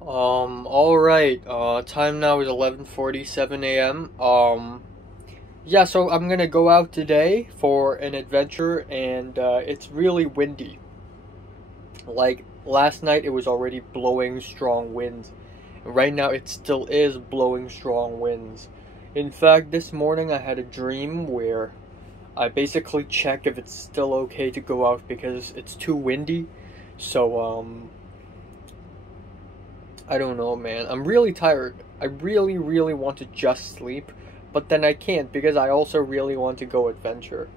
Alright, time now is 11:47 a.m. Yeah, so I'm gonna go out today for an adventure, and, it's really windy. Like, last night it was already blowing strong winds. Right now it still is blowing strong winds. In fact, this morning I had a dream where I basically check if it's still okay to go out because it's too windy. So, I don't know, man. I'm really tired. I really, really want to just sleep, but then I can't because I also really want to go adventure.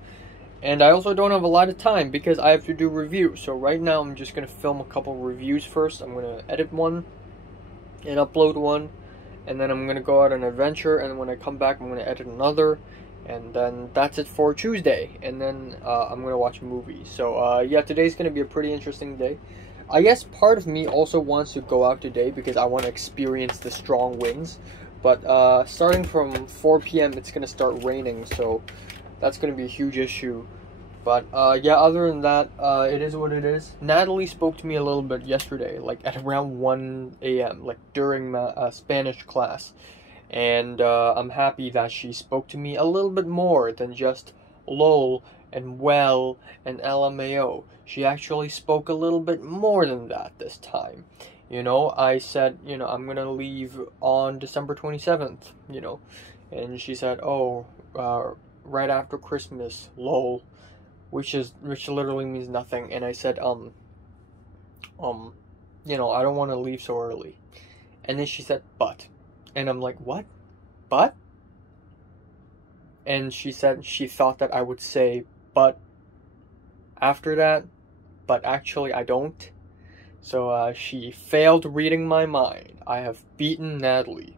And I also don't have a lot of time because I have to do reviews. So right now I'm just going to film a couple reviews first. I'm going to edit one and upload one. And then I'm going to go out on an adventure. And when I come back, I'm going to edit another. And then that's it for Tuesday. And then I'm going to watch a movie. So yeah, today's going to be a pretty interesting day. I guess part of me also wants to go out today because I want to experience the strong winds. But starting from 4 p.m. it's going to start raining. So that's going to be a huge issue. But yeah, other than that, it is what it is. Natalie spoke to me a little bit yesterday, like at around 1 a.m., like during my Spanish class. And I'm happy that she spoke to me a little bit more than just lol and well and LMAO. She actually spoke a little bit more than that this time. You know, I said, you know, I'm gonna leave on December 27th, you know. And she said, oh, right after Christmas, lol, which literally means nothing. And I said, you know, I don't want to leave so early. And then she said, but. And I'm like, what? But? And she said she thought that I would say, but after that, but actually I don't. So she failed reading my mind. I have beaten Natalie.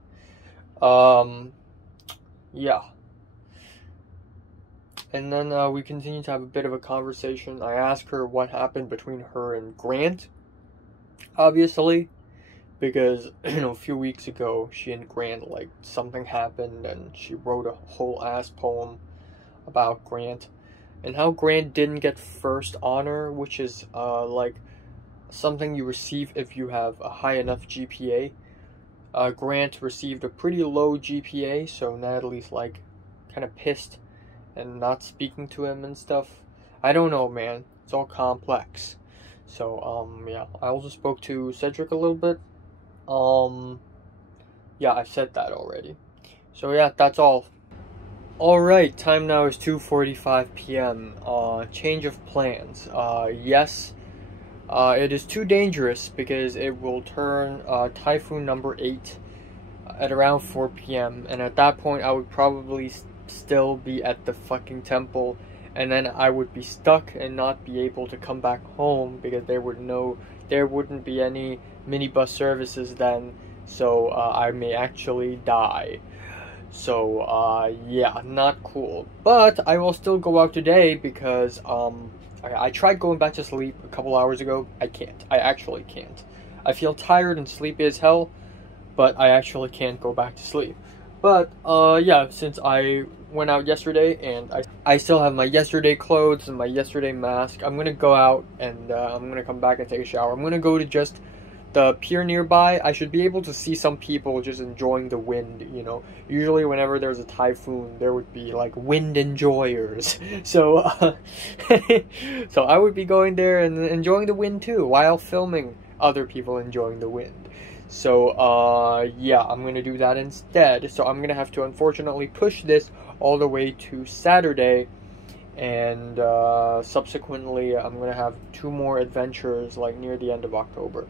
Yeah. And then we continue to have a bit of a conversation. I asked her what happened between her and Grant, obviously, because, you know, a few weeks ago, she and Grant, like, something happened, and she wrote a whole ass poem about Grant, and how Grant didn't get first honor, which is, like, something you receive if you have a high enough GPA. Grant received a pretty low GPA, so Natalie's, like, kind of pissed and not speaking to him and stuff. I don't know, man. It's all complex. So, yeah. I also spoke to Cedric a little bit. Yeah, I said that already. So, yeah, that's all. Alright, time now is 2:45 p.m. Change of plans. Yes, it is too dangerous because it will turn typhoon number 8 at around 4 p.m. And at that point, I would probably still be at the fucking temple, and then I would be stuck and not be able to come back home because there wouldn't be any minibus services then, so I may actually die. So yeah, not cool. But I will still go out today because I tried going back to sleep a couple hours ago. I can't. I actually can't. I feel tired and sleepy as hell, but I actually can't go back to sleep. But, yeah, since I went out yesterday and I still have my yesterday clothes and my yesterday mask, I'm gonna go out and I'm gonna come back and take a shower. I'm gonna go to just the pier nearby. I should be able to see some people just enjoying the wind, you know. Usually whenever there's a typhoon, there would be, like, wind enjoyers. So, so I would be going there and enjoying the wind too, while filming other people enjoying the wind. So, yeah, I'm gonna do that instead. So I'm gonna have to unfortunately push this all the way to Saturday. And, subsequently, I'm gonna have 2 more adventures, like, near the end of October.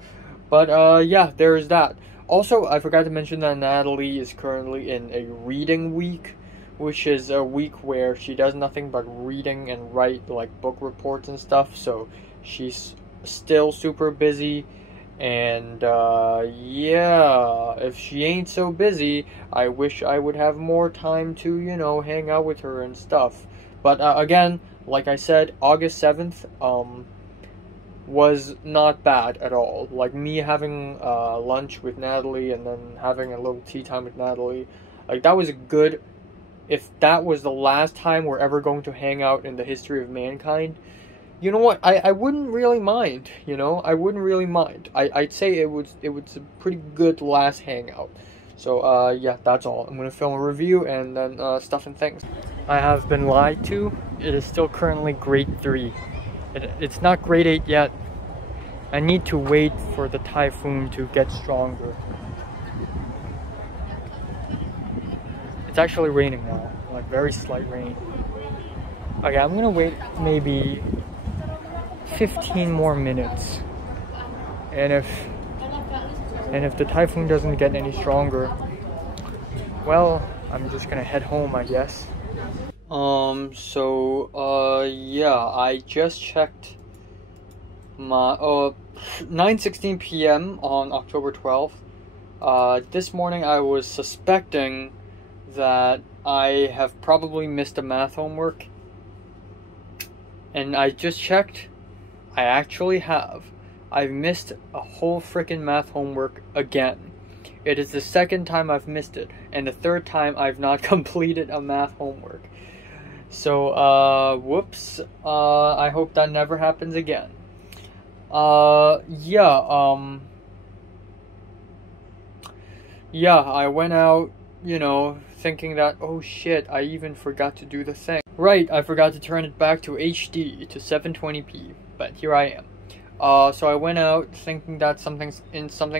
But, yeah, there's that. Also, I forgot to mention that Natalie is currently in a reading week, which is a week where she does nothing but reading and write, like, book reports and stuff. So she's still super busy. And, yeah, if she ain't so busy, I wish I would have more time to, you know, hang out with her and stuff. But, again, like I said, August 7th, was not bad at all. Like, me having, lunch with Natalie and then having a little tea time with Natalie, like, that was good. If that was the last time we're ever going to hang out in the history of mankind, you know what? I wouldn't really mind. You know, I wouldn't really mind. I'd say it was a pretty good last hangout. So yeah, that's all. I'm gonna film a review and then stuff and things. I have been lied to. It is still currently grade 3. It's not grade 8 yet. I need to wait for the typhoon to get stronger. It's actually raining now, like very slight rain. Okay, I'm gonna wait maybe 15 more minutes. And if the typhoon doesn't get any stronger, well, I'm just gonna head home, I guess. Yeah, I just checked my 9:16 p.m. on October 12th. This morning I was suspecting that I have probably missed a math homework, and I just checked. I actually have. I've missed a whole freaking math homework again. It is the second time I've missed it, and the third time I've not completed a math homework. So, whoops. I hope that never happens again. Yeah, I went out, you know, thinking that, oh shit, I even forgot to do the thing. Right, I forgot to turn it back to HD, to 720p, but here I am. So I went out thinking that something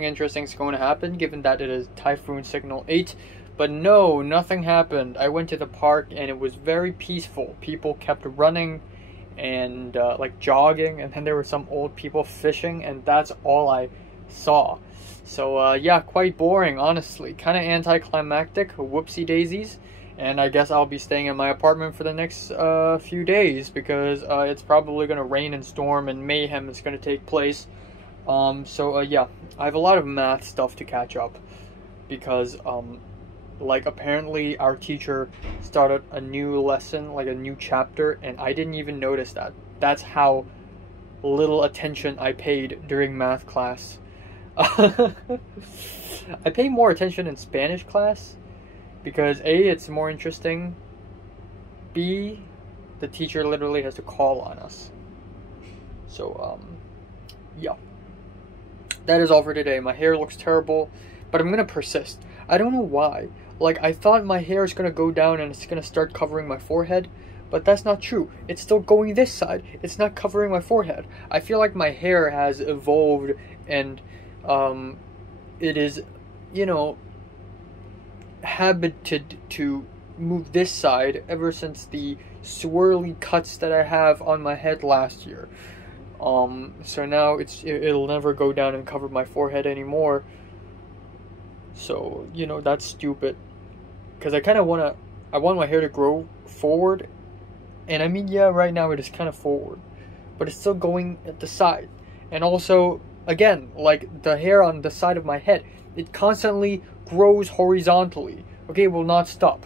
interesting is going to happen, given that it is Typhoon Signal 8, but no, nothing happened. I went to the park and it was very peaceful. People kept running and like jogging, and then there were some old people fishing, and that's all I saw. So yeah, quite boring, honestly. Kind of anticlimactic, whoopsie daisies. And I guess I'll be staying in my apartment for the next few days, because it's probably going to rain and storm and mayhem is going to take place. Yeah, I have a lot of math stuff to catch up, because like apparently our teacher started a new lesson, like a new chapter, and I didn't even notice that. That's how little attention I paid during math class. I pay more attention in Spanish class, because A, it's more interesting, B, the teacher literally has to call on us. So, yeah. That is all for today. My hair looks terrible, but I'm gonna persist. I don't know why. Like, I thought my hair is gonna go down and it's gonna start covering my forehead, but that's not true. It's still going this side. It's not covering my forehead. I feel like my hair has evolved and, it is, you know, habited to move this side ever since the swirly cuts that I have on my head last year. So now it'll never go down and cover my forehead anymore. So, you know, that's stupid. Because I want my hair to grow forward. And I mean, yeah, right now it is kind of forward, but it's still going at the side. And also, again, like the hair on the side of my head, it constantly grows horizontally. Okay, it will not stop.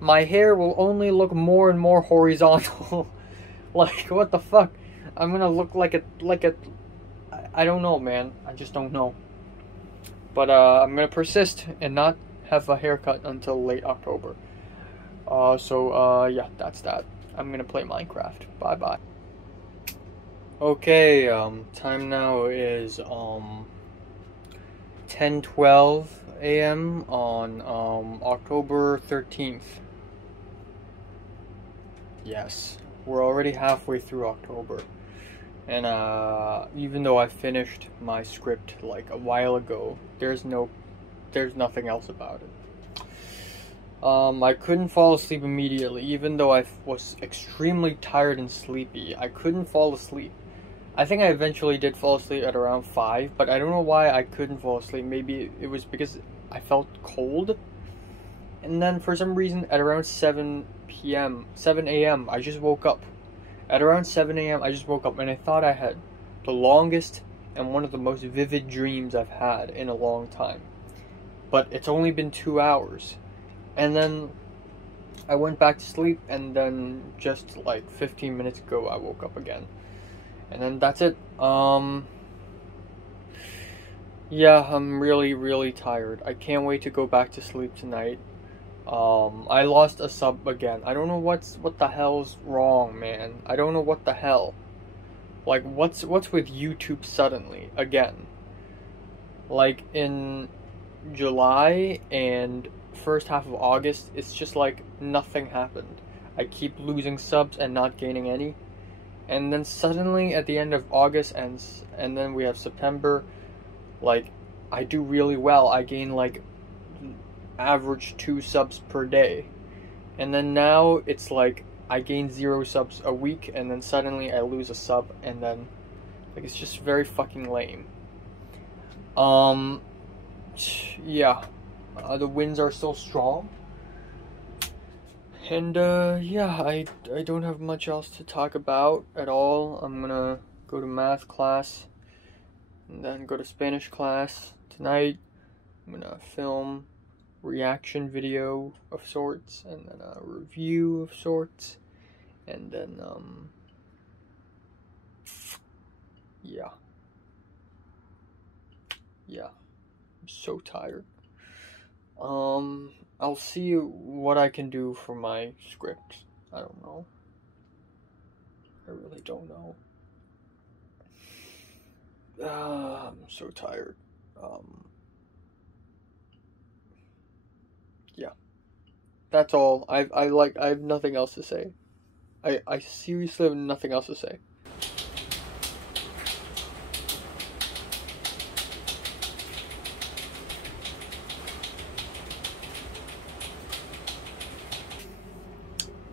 My hair will only look more and more horizontal. Like, what the fuck? I'm gonna look like a I don't know, man. I just don't know. But I'm gonna persist and not have a haircut until late October. Yeah, that's that. I'm gonna play Minecraft. Bye bye. Okay, time now is 10:12 a.m. on October 13th. Yes, we're already halfway through October. And even though I finished my script like a while ago, there's nothing else about it. I couldn't fall asleep immediately, even though I was extremely tired and sleepy. I couldn't fall asleep. I think I eventually did fall asleep at around 5, but I don't know why I couldn't fall asleep. Maybe it was because I felt cold. And then for some reason at around 7 a.m. I just woke up. At around 7 a.m. I just woke up, and I thought I had the longest and one of the most vivid dreams I've had in a long time. But it's only been 2 hours. And then I went back to sleep, and then just like 15 minutes ago I woke up again. And then that's it. Yeah, I'm really tired. I can't wait to go back to sleep tonight. I lost a sub again. I don't know what the hell's wrong, man. I don't know what the hell. Like, what's with YouTube suddenly again? Like in July and first half of August, it's just like nothing happened. I keep losing subs and not gaining any. And then suddenly at the end of August and then we have September, like I do really well. I gain like average 2 subs per day. And then now it's like I gain 0 subs a week and then suddenly I lose a sub and then like it's just very fucking lame. Yeah. The winds are still strong. And yeah, I don't have much else to talk about at all. I'm gonna go to math class and then go to Spanish class tonight. I'm gonna film reaction video of sorts and then a review of sorts, and then yeah, I'm so tired. I'll see what I can do for my script. I don't know. I really don't know. I'm so tired. Yeah. That's all. I have nothing else to say. I seriously have nothing else to say.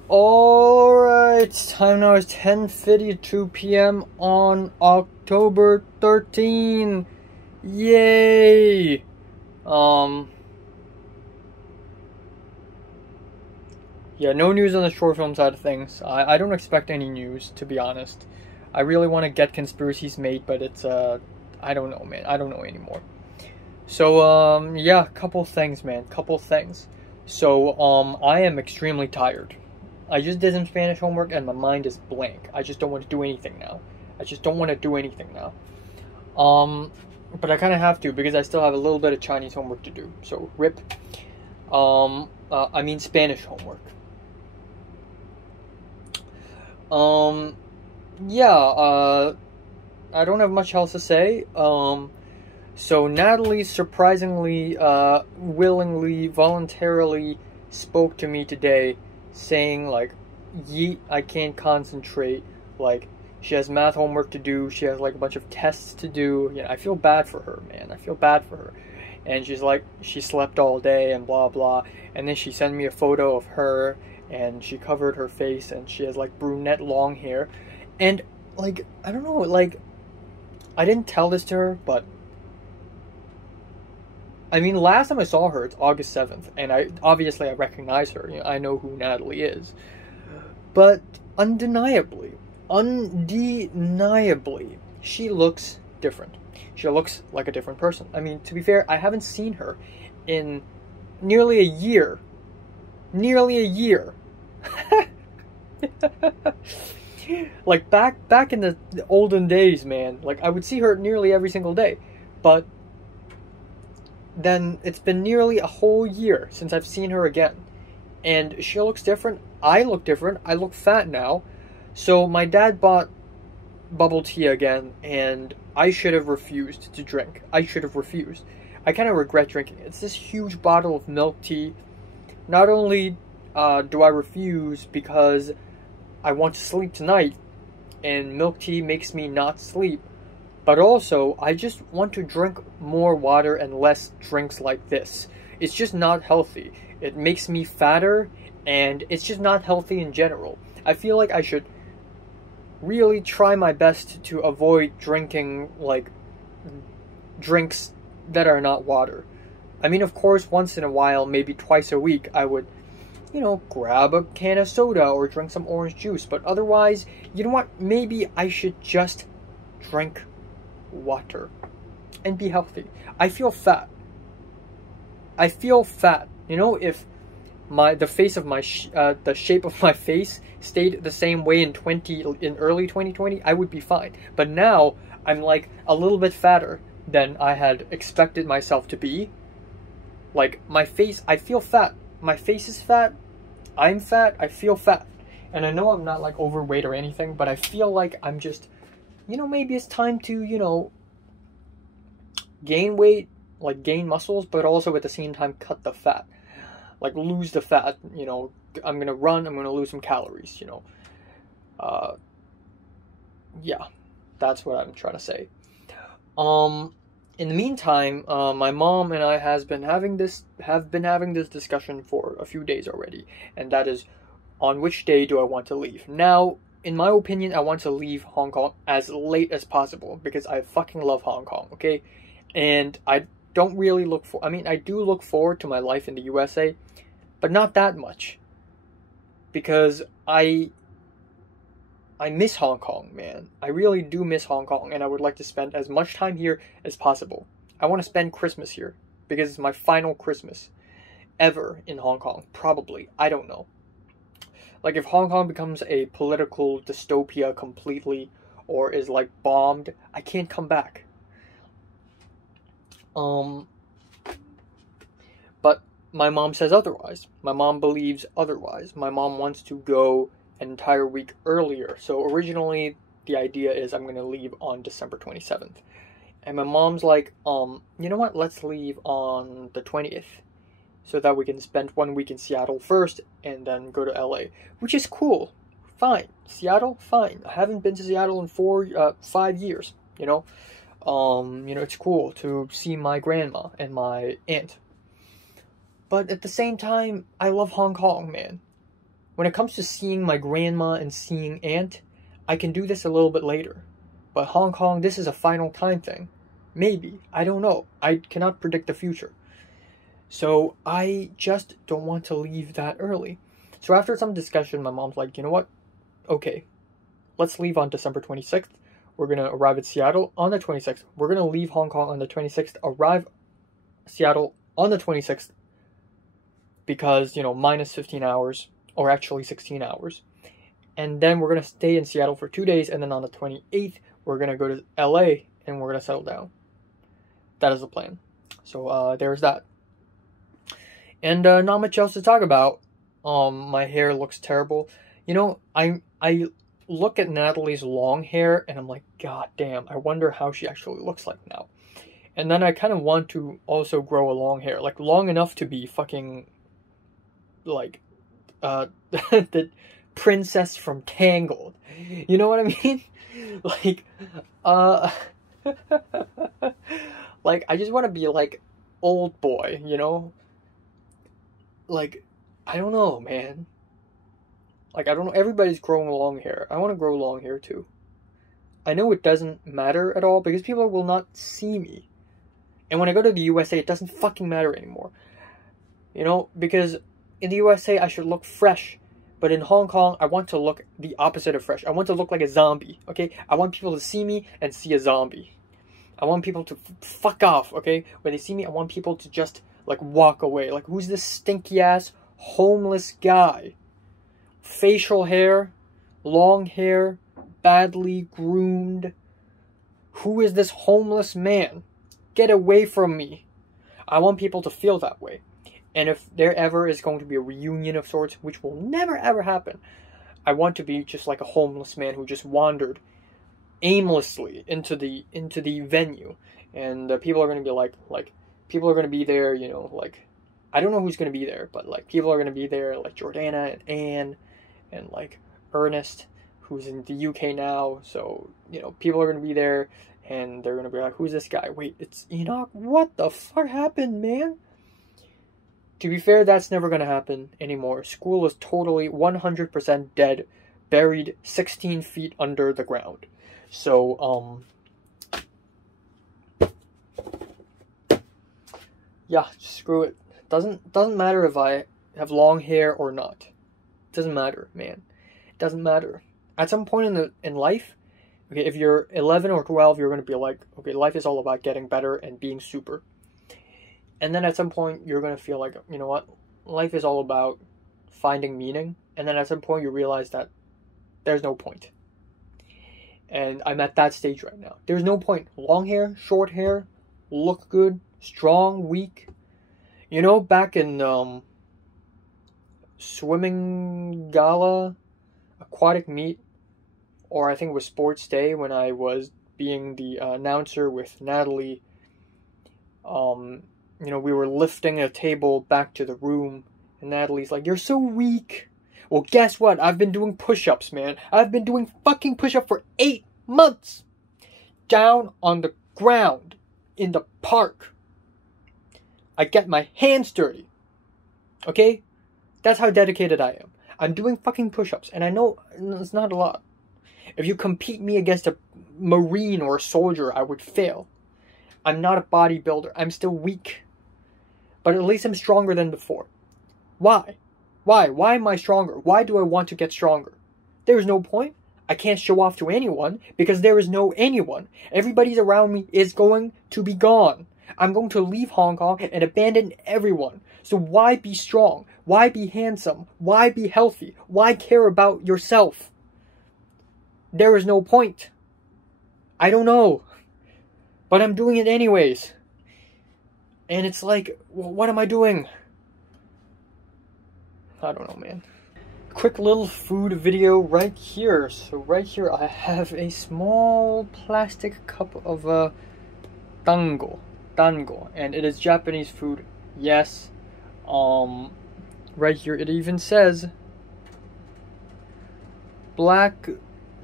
Alright, time now is 10:52 p.m. on October 13. Yay! Yeah, no news on the short film side of things. I don't expect any news, to be honest. I really want to get conspiracies made, but it's, I don't know, man. I don't know anymore. So, yeah, couple things, man. Couple things. So, I am extremely tired. I just did some Spanish homework and my mind is blank. I just don't want to do anything now. But I kind of have to because I still have a little bit of Chinese homework to do. So, rip. I mean Spanish homework. Yeah, I don't have much else to say. So Natalie surprisingly, willingly, voluntarily spoke to me today saying like, yeet, I can't concentrate. Like, she has math homework to do. She has like a bunch of tests to do. You know, I feel bad for her, man. I feel bad for her. And she's like, she slept all day and blah, blah. And then she sent me a photo of her and she covered her face and she has like brunette long hair. And like, I don't know, like, I didn't tell this to her, but I mean, last time I saw her, it's August 7th, and I recognize her. You know, I know who Natalie is. But undeniably, she looks different. She looks like a different person. I mean, to be fair, I haven't seen her in nearly a year. Like, back in the olden days, man, like, I would see her nearly every single day. But then it's been nearly a whole year since I've seen her again. And she looks different. I look different. I look fat now. So my dad bought bubble tea again, and I should have refused to drink. I kind of regret drinking it. It's this huge bottle of milk tea. Not only do I refuse because I want to sleep tonight, and milk tea makes me not sleep, but also, I just want to drink more water and less drinks like this. It's just not healthy. It makes me fatter, and it's just not healthy in general. I feel like I should really try my best to avoid drinking, like, drinks that are not water. I mean, of course, once in a while, maybe twice a week, I would, you know, grab a can of soda or drink some orange juice. But otherwise, you know what? Maybe I should just drink water and be healthy. I feel fat. You know, if the shape of my face stayed the same way in early 2020, I would be fine. But now I'm like a little bit fatter than I had expected myself to be. Like, my face, I feel fat. My face is fat. I'm fat. I feel fat. And I know I'm not like overweight or anything, but I feel like I'm just, maybe it's time to, gain weight, like gain muscles, but also at the same time cut the fat. Like lose the fat, I'm gonna run, I'm gonna lose some calories, yeah, that's what I'm trying to say. In the meantime, my mom and I have been having this discussion for a few days already, and that is, on which day do I want to leave? Now, in my opinion, I want to leave Hong Kong as late as possible because I fucking love Hong Kong, okay? And I don't really I do look forward to my life in the USA, but not that much. Because I miss Hong Kong, man. I really do miss Hong Kong, and I would like to spend as much time here as possible. I want to spend Christmas here because it's my final Christmas ever in Hong Kong. Probably. I don't know. Like, if Hong Kong becomes a political dystopia completely, or is, like, bombed, I can't come back. But my mom says otherwise. My mom believes otherwise. My mom wants to go an entire week earlier. So originally, the idea is I'm going to leave on December 27th. And my mom's like, you know what? Let's leave on the 20th. So that we can spend 1 week in Seattle first and then go to LA. Which is cool. Fine. Seattle? Fine. I haven't been to Seattle in 5 years, it's cool to see my grandma and my aunt. But at the same time, I love Hong Kong, man. When it comes to seeing my grandma and seeing aunt, I can do this a little bit later. But Hong Kong, this is a final time thing. Maybe. I don't know. I cannot predict the future. So I just don't want to leave that early. So after some discussion, my mom's like, you know what? Okay, let's leave on December 26th. We're going to arrive at Seattle on the 26th. We're going to leave Hong Kong on the 26th, arrive Seattle on the 26th because, minus 15 hours, or actually 16 hours. And then we're going to stay in Seattle for 2 days, and then on the 28th, we're going to go to LA, and we're going to settle down. That is the plan. So there's that. And not much else to talk about. My hair looks terrible. I look at Natalie's long hair and I'm like, God damn, I wonder how she actually looks like now. And then I kind of want to also grow a long hair, like long enough to be fucking like the princess from Tangled. You know what I mean? Like like I just want to be like old boy, Like, I don't know, man. Like, I don't know. Everybody's growing long hair. I want to grow long hair, too. I know it doesn't matter at all because people will not see me. And when I go to the USA, it doesn't fucking matter anymore. Because in the USA, I should look fresh. But in Hong Kong, I want to look the opposite of fresh. I want to look like a zombie, okay? I want people to see me and see a zombie. I want people to fuck off, okay? When they see me, I want people to just like walk away. Like, who's this stinky ass homeless guy? Facial hair, long hair, badly groomed. Who is this homeless man? Get away from me. I want people to feel that way. And if there ever is going to be a reunion of sorts, which will never ever happen, I want to be just like a homeless man who just wandered aimlessly into the venue, and people are going to be like people are going to be there, I don't know who's going to be there, but like people are going to be there, like Jordana and Anne and like Ernest, who's in the UK now. So people are going to be there, and they're going to be like, who's this guy? Wait, it's Enoch? What the fuck happened, man? To be fair, that's never going to happen anymore. School is totally 100% dead, buried 16 feet under the ground. So, yeah, screw it. Doesn't matter if I have long hair or not. Doesn't matter, man. It doesn't matter. At some point in life, okay, if you're 11 or 12, you're going to be like, okay, life is all about getting better and being super. And then at some point, you're going to feel like, you know what? Life is all about finding meaning. And then at some point, you realize that there's no point. And I'm at that stage right now. There's no point. Long hair, short hair, look good, strong, weak. Back in swimming gala, aquatic meet, or I think it was Sports Day when I was being the announcer with Natalie. We were lifting a table back to the room, and Natalie's like, "You're so weak." Well, guess what? I've been doing push-ups, man. I've been doing fucking push-ups for 8 months. Down on the ground in the park. I get my hands dirty. Okay? That's how dedicated I am. I'm doing fucking push-ups, and I know it's not a lot. If you compete me against a Marine or a soldier, I would fail. I'm not a bodybuilder. I'm still weak. But at least I'm stronger than before. Why? Why? Why am I stronger? Why do I want to get stronger? There is no point. I can't show off to anyone because there is no anyone. Everybody's around me is going to be gone. I'm going to leave Hong Kong and abandon everyone. So why be strong? Why be handsome? Why be healthy? Why care about yourself? There is no point. I don't know. But I'm doing it anyways. And it's like, what am I doing? I don't know, man. Quick little food video right here. So right here I have a small plastic cup of dango, and it is Japanese food. Yes. Right here it even says black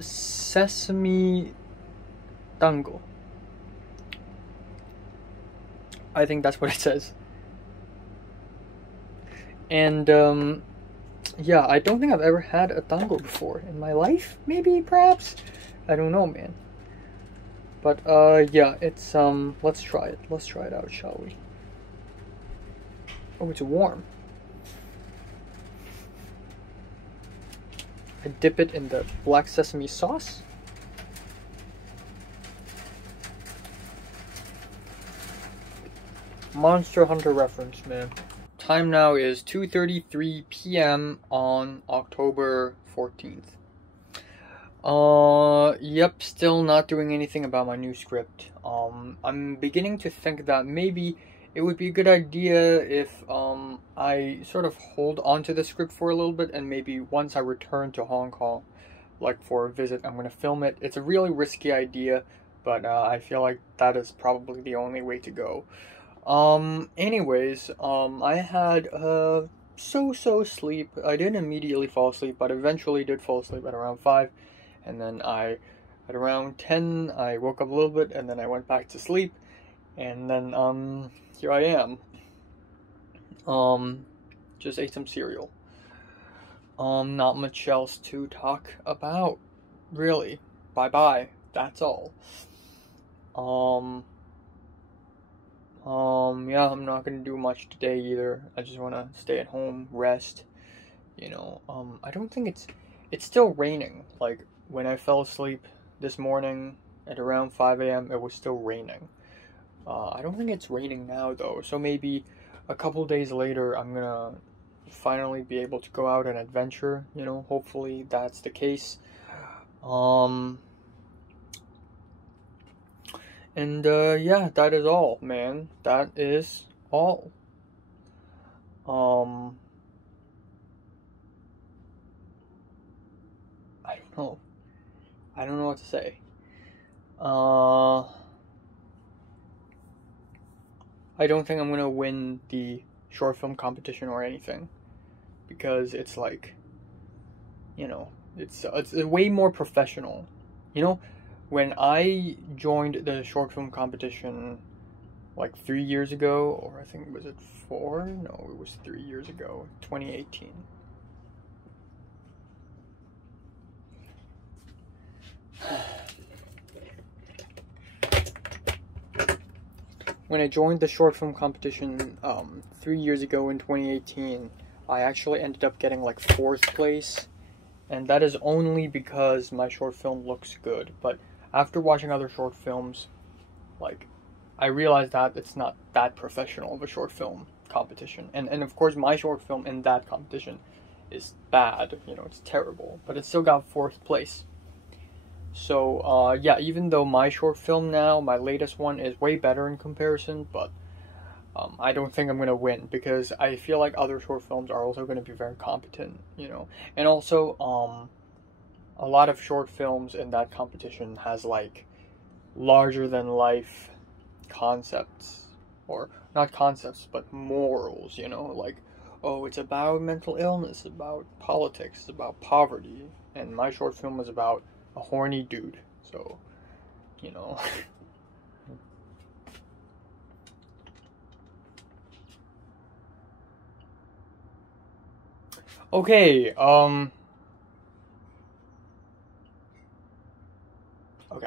sesame dango. I think that's what it says. And yeah, I don't think I've ever had a dango before in my life. Maybe, perhaps, I don't know, man. But yeah, it's let's try it. Let's try it out, shall we? Oh, it's warm. I dip it in the black sesame sauce. Monster Hunter reference, man. Time now is 2:33 p.m. on October 14th. Yep, still not doing anything about my new script. I'm beginning to think that maybe it would be a good idea if I sort of hold on to the script for a little bit, and maybe once I return to Hong Kong, like for a visit, I'm gonna film it. It's a really risky idea, but I feel like that is probably the only way to go. Anyways, I had so sleep. I didn't immediately fall asleep, but eventually did fall asleep at around 5, and then at around 10 I woke up a little bit, and then I went back to sleep, and then here I am. Just ate some cereal. Not much else to talk about, really. Bye, that's all. Yeah, I'm not gonna do much today either. I just wanna stay at home, rest, you know. I don't think it's still raining. Like, when I fell asleep this morning at around 5 a.m., it was still raining. I don't think it's raining now, though, so maybe a couple days later, I'm gonna finally be able to go out and adventure, you know, hopefully that's the case. And yeah, that is all, man. That is all. I don't know. I don't know what to say. I don't think I'm gonna win the short film competition or anything, because it's like, you know, it's way more professional, you know. When I joined the short film competition like 3 years ago, or I think, was it 4? No, it was 3 years ago, 2018. When I joined the short film competition 3 years ago in 2018, I actually ended up getting like 4th place, and that is only because my short film looks good. But after watching other short films, like, I realized that it's not that professional of a short film competition. And of course, my short film in that competition is bad, you know, it's terrible, but it still got 4th place. So, yeah, even though my short film now, my latest one, is way better in comparison, but I don't think I'm going to win, because I feel like other short films are also going to be very competent, you know. And also, a lot of short films in that competition has like larger than life concepts, or not concepts but morals, you know, like, oh, it's about mental illness, about politics, about poverty, and my short film was about a horny dude, so, you know. Okay, okay,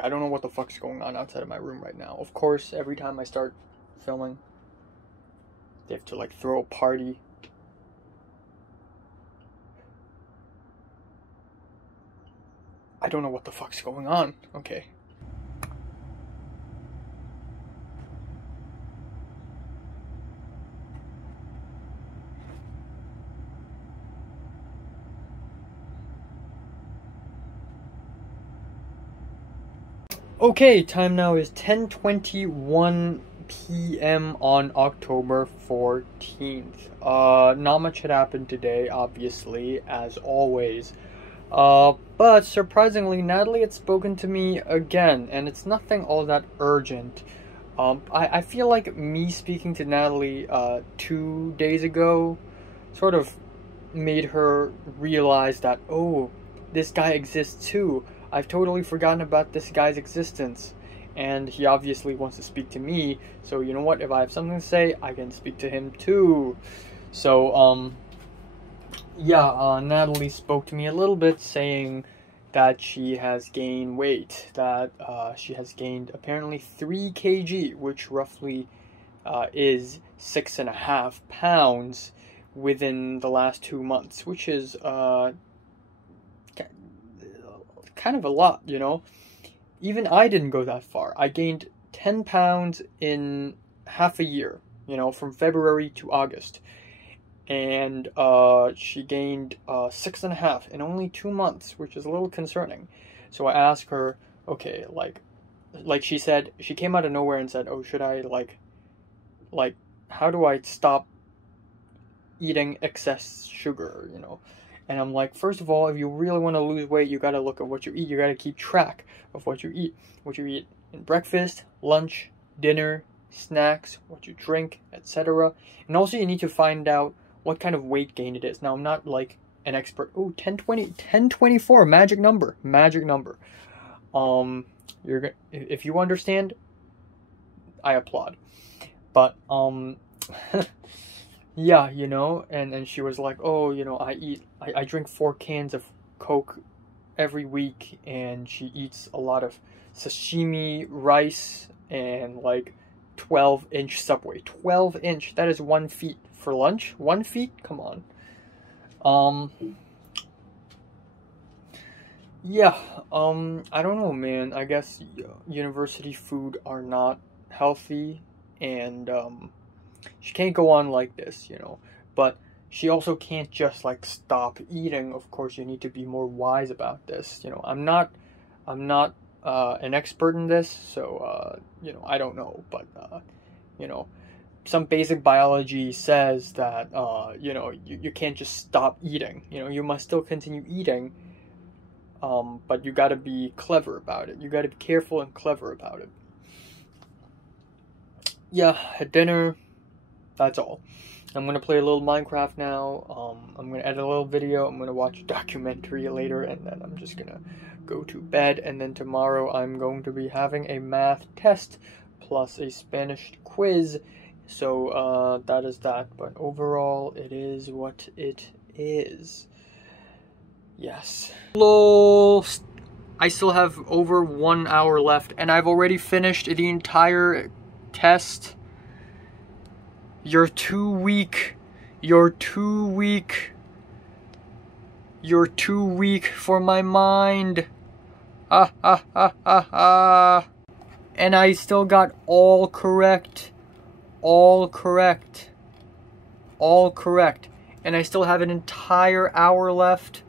I don't know what the fuck's going on outside of my room right now. Of course, every time I start filming, they have to, like, throw a party. I don't know what the fuck's going on. Okay. Okay, time now is 10:21 p.m. on October 14th. Not much had happened today, obviously, as always. But surprisingly, Natalie had spoken to me again, and it's nothing all that urgent. I feel like me speaking to Natalie 2 days ago sort of made her realize that, oh, this guy exists too. I've totally forgotten about this guy's existence. And he obviously wants to speak to me, so you know what, if I have something to say, I can speak to him too. So, yeah, Natalie spoke to me a little bit, saying that she has gained weight, that she has gained apparently 3 kg, which roughly is 6.5 pounds within the last 2 months, which is kind of a lot, you know. Even I didn't go that far. I gained 10 pounds in half a year, you know, from February to August. And she gained 6.5 in only 2 months, which is a little concerning. So I asked her, okay, like she said, she came out of nowhere and said, oh, should I, like, how do I stop eating excess sugar, you know? And I'm like, first of all, if you really want to lose weight, you gotta look at what you eat. You gotta keep track of what you eat. What you eat in breakfast, lunch, dinner, snacks, what you drink, etc. And also you need to find out what kind of weight gain it is. Now, I'm not like an expert. Oh, 1024, magic number. If you understand, I applaud. But, yeah, you know, and she was like, oh, you know, I drink 4 cans of Coke every week, and she eats a lot of sashimi, rice, and like 12-inch Subway. 12-inch, that is 1 feet for lunch. 1 feet? Come on. Yeah, I don't know, man. I guess university food are not healthy, and she can't go on like this, you know. But she also can't just like stop eating. Of course, you need to be more wise about this. You know, I'm not an expert in this, so you know, I don't know. But you know, some basic biology says that you know, you can't just stop eating. You know, you must still continue eating. But you gotta be clever about it. You gotta be careful and clever about it. Yeah, at dinner, that's all. I'm gonna play a little Minecraft now. I'm gonna edit a little video. I'm gonna watch a documentary later, and then I'm just gonna go to bed. And then tomorrow I'm going to be having a math test plus a Spanish quiz. So that is that. But overall, it is what it is. Yes. Lol. I still have over 1 hour left, and I've already finished the entire test. You're too weak. You're too weak. You're too weak for my mind. Ha ha ha ha ha. And I still got all correct. All correct. All correct. And I still have an entire hour left.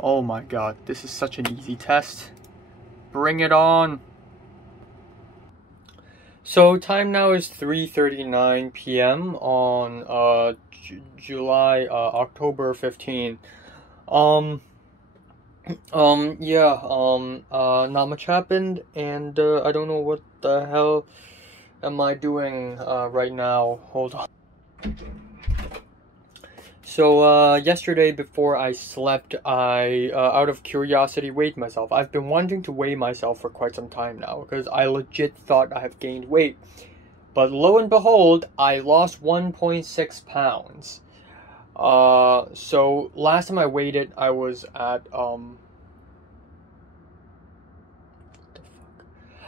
Oh my god, this is such an easy test. Bring it on. So time now is 3:39 p.m. on October 15th. Not much happened, and I don't know what the hell am I doing right now. Hold on. So, yesterday before I slept, I, out of curiosity, weighed myself. I've been wanting to weigh myself for quite some time now, because I legit thought I have gained weight. But lo and behold, I lost 1.6 pounds. So last time I weighed it, I was at,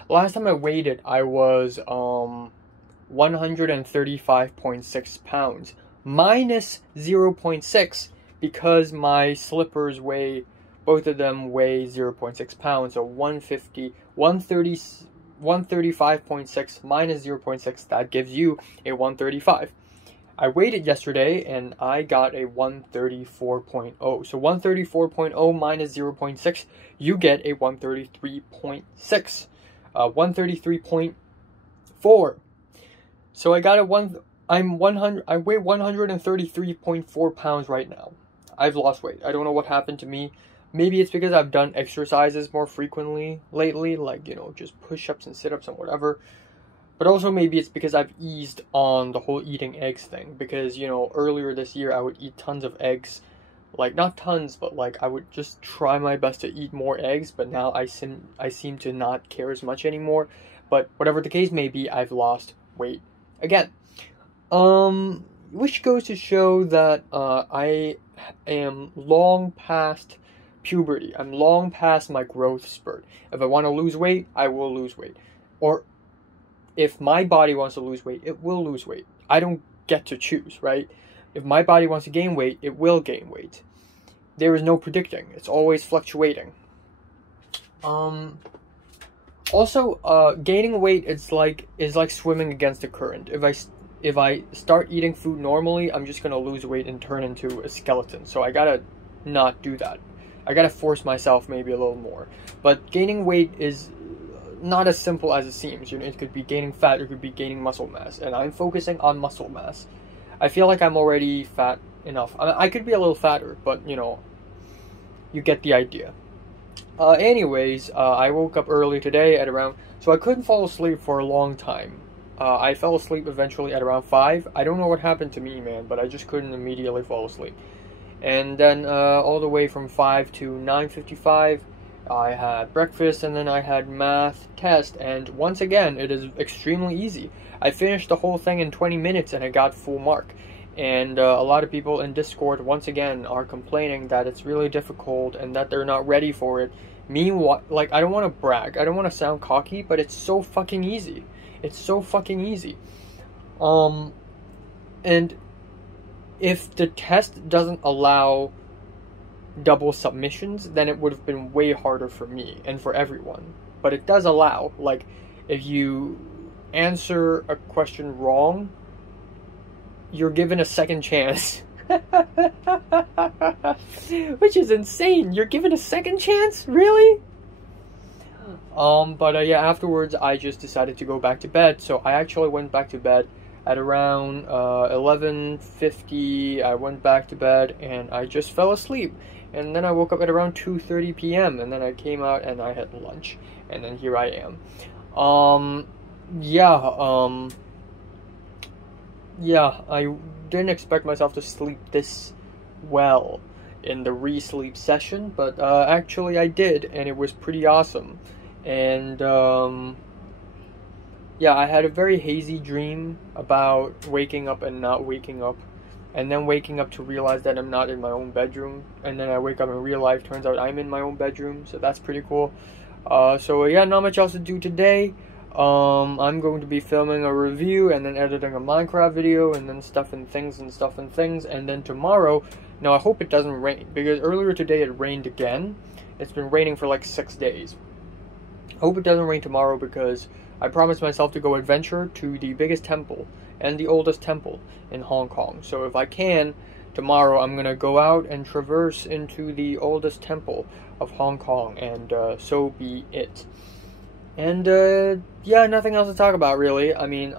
last time I weighed it, I was, 135.6 pounds. Minus 0.6 because my slippers weigh, both of them weigh 0.6 pounds, so 135.6 minus 0.6, that gives you a 135. I weighed it yesterday and I got a 134.0. So 134.0 minus 0.6, you get a 133.6. 133.4. So I got a I weigh 133.4 pounds right now. I've lost weight. I don't know what happened to me. Maybe it's because I've done exercises more frequently lately, like, just push-ups and sit-ups and whatever. But also maybe it's because I've eased on the whole eating eggs thing. Because, earlier this year I would eat tons of eggs. Like, not tons, but like I would just try my best to eat more eggs. But now I seem to not care as much anymore. But whatever the case may be, I've lost weight again. Which goes to show that I am long past puberty. I'm long past my growth spurt. If I want to lose weight, I will lose weight. Or if my body wants to lose weight, it will lose weight. I don't get to choose, right? If my body wants to gain weight, it will gain weight. There is no predicting. It's always fluctuating. Also, gaining weight is like swimming against the current. If I start eating food normally, I'm just gonna lose weight and turn into a skeleton. So I gotta not do that. I gotta force myself maybe a little more. But gaining weight is not as simple as it seems. It could be gaining fat, it could be gaining muscle mass, and I'm focusing on muscle mass. I feel like I'm already fat enough. I could be a little fatter, but you get the idea. Anyways, I woke up early today at around, so I couldn't fall asleep for a long time. I fell asleep eventually at around 5. I don't know what happened to me, man, but I just couldn't immediately fall asleep. And then all the way from 5 to 9:55, I had breakfast, and then I had math test. And once again, it is extremely easy. I finished the whole thing in 20 minutes, and I got full mark. And a lot of people in Discord, once again, are complaining that it's really difficult and that they're not ready for it. Meanwhile, like, I don't want to brag. I don't want to sound cocky, but it's so fucking easy. It's so fucking easy. And if the test doesn't allow double submissions, then it would have been way harder for me and for everyone. But it does allow, like, if you answer a question wrong, you're given a second chance. Which is insane. You're given a second chance? Really? Yeah, afterwards I just decided to go back to bed. So I actually went back to bed at around 11:50. I went back to bed and I just fell asleep. And then I woke up at around 2:30 p.m. and then I came out and I had lunch. And then here I am. I didn't expect myself to sleep this well in the re-sleep session, but actually I did, and it was pretty awesome. And I had a very hazy dream about waking up and not waking up, and then waking up to realize that I'm not in my own bedroom, and then I wake up in real life, turns out I'm in my own bedroom, so that's pretty cool. Not much else to do today. I'm going to be filming a review and then editing a Minecraft video and then stuff and things. And then tomorrow, now I hope it doesn't rain, because earlier today it rained again. It's been raining for like 6 days. I hope it doesn't rain tomorrow because I promised myself to go adventure to the biggest temple and the oldest temple in Hong Kong. So if I can, tomorrow I'm going to go out and traverse into the oldest temple of Hong Kong, and so be it. And, nothing else to talk about, really. I mean,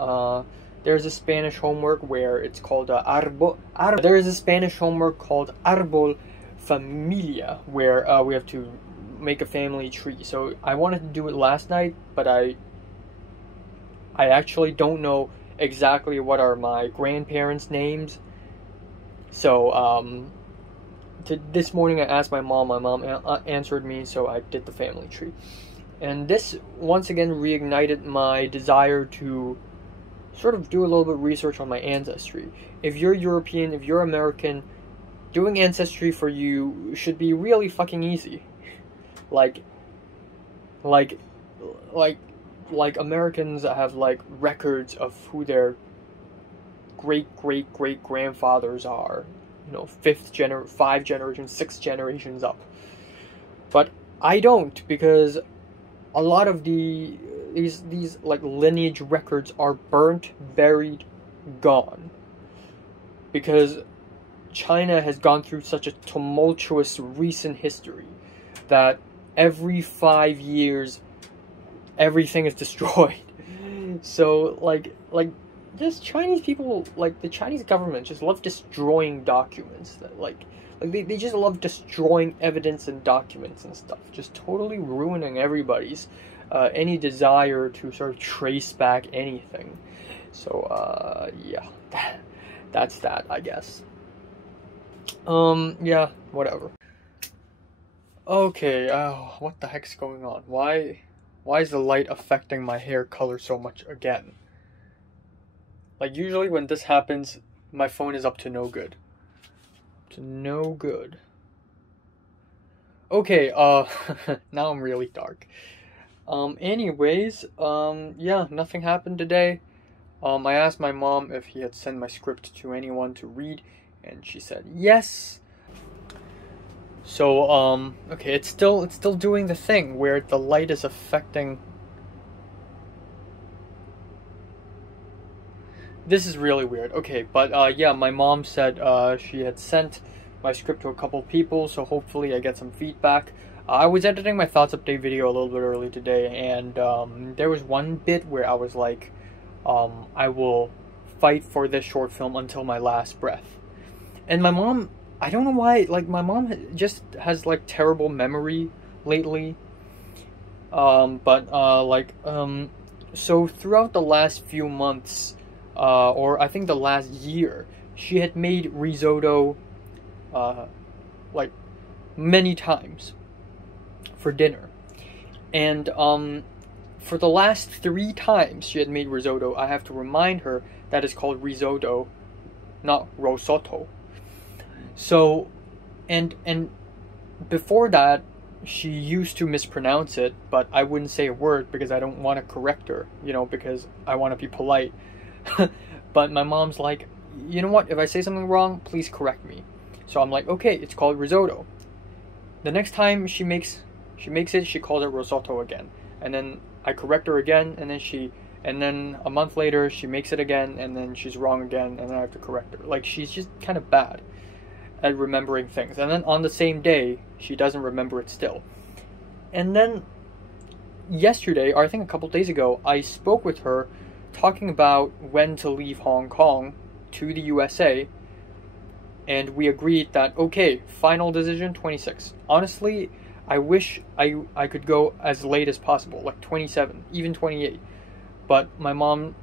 there's a Spanish homework where it's called, There is a Spanish homework called Árbol familia, where we have to make a family tree. So I wanted to do it last night, but I actually don't know exactly what are my grandparents' names. So this morning I asked my mom. My mom answered me, so I did the family tree. And this once again reignited my desire to sort of do a little bit of research on my ancestry. If you're European, if you're American, doing ancestry for you should be really fucking easy. Like Americans have like records of who their great grandfathers are, you know, 5 generations, 6 generations up. But I don't, because a lot of these like lineage records are burnt, buried, gone, because China has gone through such a tumultuous recent history that every 5 years everything is destroyed. So like just Chinese people, like the Chinese government just love destroying documents. That they just love destroying evidence and documents and stuff, just totally ruining everybody's any desire to sort of trace back anything. So yeah, that's that, I guess. Yeah, whatever. Okay, what the heck's going on? Why is the light affecting my hair color so much again? Like, usually when this happens, my phone is up to no good. To no good. Okay, now I'm really dark. Anyways, yeah, nothing happened today. I asked my mom if he had sent my script to anyone to read, and she said yes. So, okay, it's still doing the thing where the light is affecting. This is really weird. Okay, but yeah, my mom said she had sent my script to a couple people, so hopefully I get some feedback. I was editing my thoughts update video a little bit early today, and there was one bit where I was like, I will fight for this short film until my last breath. And my mom, I don't know why, like, my mom just has like terrible memory lately. So throughout the last few months, or I think the last year, she had made risotto like many times for dinner. And for the last 3 times she had made risotto, I have to remind her that it's called risotto, not risotto. So, and before that, she used to mispronounce it, but I wouldn't say a word because I don't want to correct her, you know, because I want to be polite. But my mom's like, you know what, if I say something wrong, please correct me. So I'm like, okay, it's called risotto. The next time she makes it, she calls it risotto again. And then I correct her again, and then a month later she makes it again, and then she's wrong again, and then I have to correct her. Like, she's just kind of bad at remembering things. And then on the same day, she doesn't remember it still. And then yesterday, or I think a couple days ago, I spoke with her talking about when to leave Hong Kong to the USA, and we agreed that, okay, final decision, 26. Honestly, I wish I could go as late as possible, like 27, even 28. But my mom,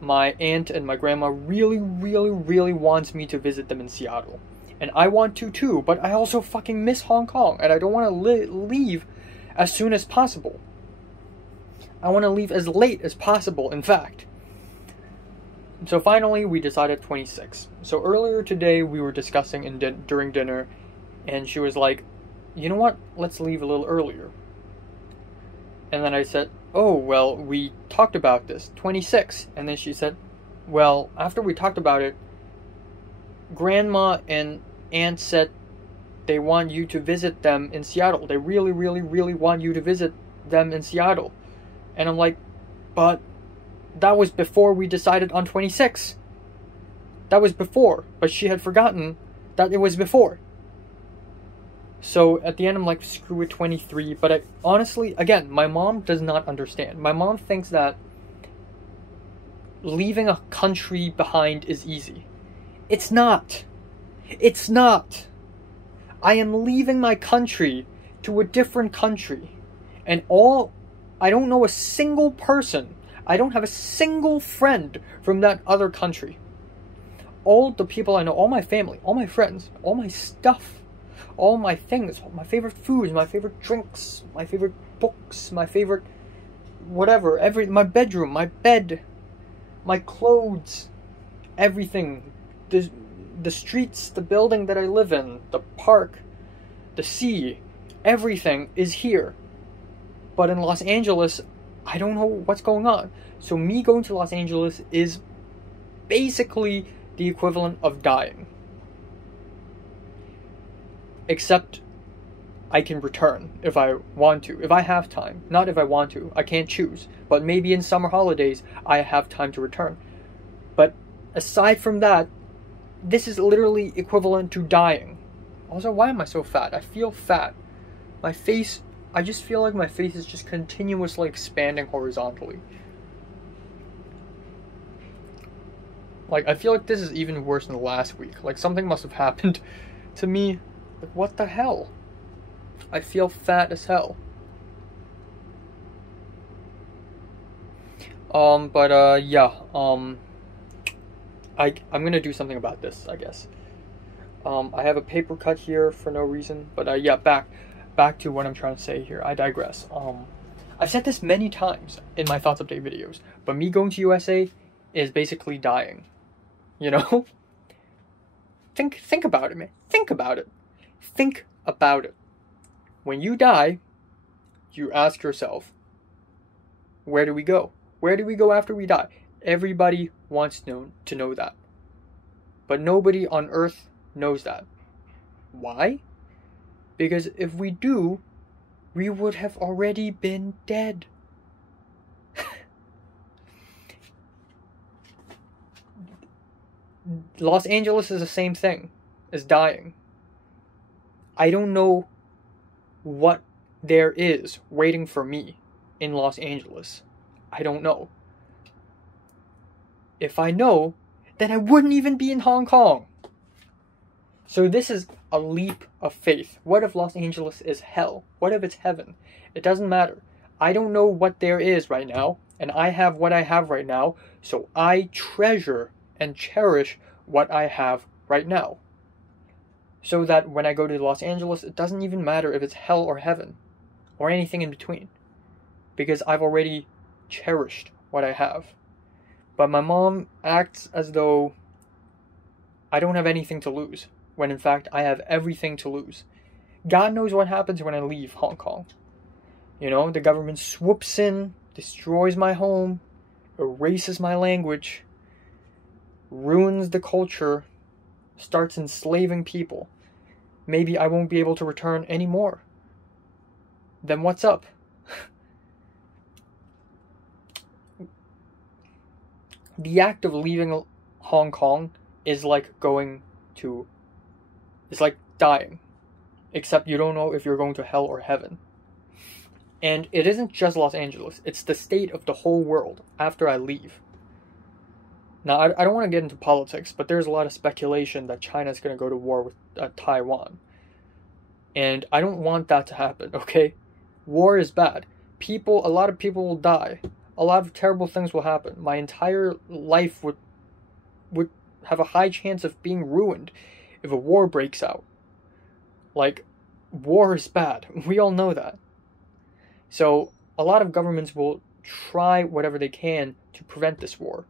my aunt, and my grandma really wants me to visit them in Seattle. And I want to too, but I also fucking miss Hong Kong, and I don't want to leave as soon as possible. I want to leave as late as possible, in fact. So finally, we decided 26. So earlier today, we were discussing during dinner, and she was like, you know what, let's leave a little earlier. And then I said, oh, well, we talked about this, 26. And then she said, well, after we talked about it, Grandma and Aunt said they want you to visit them in Seattle. They really want you to visit them in Seattle. And I'm like, but that was before we decided on 26. That was before, but she had forgotten that it was before. So at the end, I'm like, screw it, 23. But honestly, again, my mom does not understand. My mom thinks that leaving a country behind is easy. It's not. It's not. I am leaving my country to a different country. And I don't know a single person. I don't have a single friend from that other country. All the people I know, all my family, all my friends, all my stuff, all my things, my favorite foods, my favorite drinks, my favorite books, my favorite whatever, my bedroom, my bed, my clothes, everything, the streets, the building that I live in, the park, the sea, everything is here. But in Los Angeles, I don't know what's going on. So me going to Los Angeles is basically the equivalent of dying. Except I can return if I want to, if I have time. Not if I want to, I can't choose. But maybe in summer holidays, I have time to return. But aside from that, this is literally equivalent to dying. Also, why am I so fat? I feel fat. My face, I just feel like my face is just continuously expanding horizontally. Like, I feel like this is even worse than last week. Like, something must have happened to me. Like, what the hell? I feel fat as hell. Yeah. I'm gonna do something about this, I guess. I have a paper cut here for no reason. But, yeah, back to what I'm trying to say here. I digress. I've said this many times in my Thoughts Update videos. But me going to USA is basically dying. You know? Think about it, man. Think about it. Think about it. When you die, you ask yourself, where do we go? Where do we go after we die? Everybody wants to know that. But nobody on Earth knows that. Why? Because if we do, we would have already been dead. Los Angeles is the same thing as dying. I don't know what there is waiting for me in Los Angeles. I don't know. If I know, then I wouldn't even be in Hong Kong. So this is a leap of faith. What if Los Angeles is hell? What if it's heaven? It doesn't matter. I don't know what there is right now, and I have what I have right now, so I treasure and cherish what I have right now. So that when I go to Los Angeles, it doesn't even matter if it's hell or heaven, or anything in between. Because I've already cherished what I have. But my mom acts as though I don't have anything to lose, when in fact I have everything to lose. God knows what happens when I leave Hong Kong. You know, the government swoops in, destroys my home, erases my language, ruins the culture, starts enslaving people. Maybe I won't be able to return anymore. Then what's up? The act of leaving Hong Kong is like it's like dying. Except you don't know if you're going to hell or heaven. And it isn't just Los Angeles. It's the state of the whole world after I leave. Now, I don't want to get into politics, but there's a lot of speculation that China's going to go to war with Taiwan. And I don't want that to happen, okay? War is bad. A lot of people will die. A lot of terrible things will happen. My entire life would have a high chance of being ruined if a war breaks out. Like, war is bad. We all know that. So, a lot of governments will try whatever they can to prevent this war.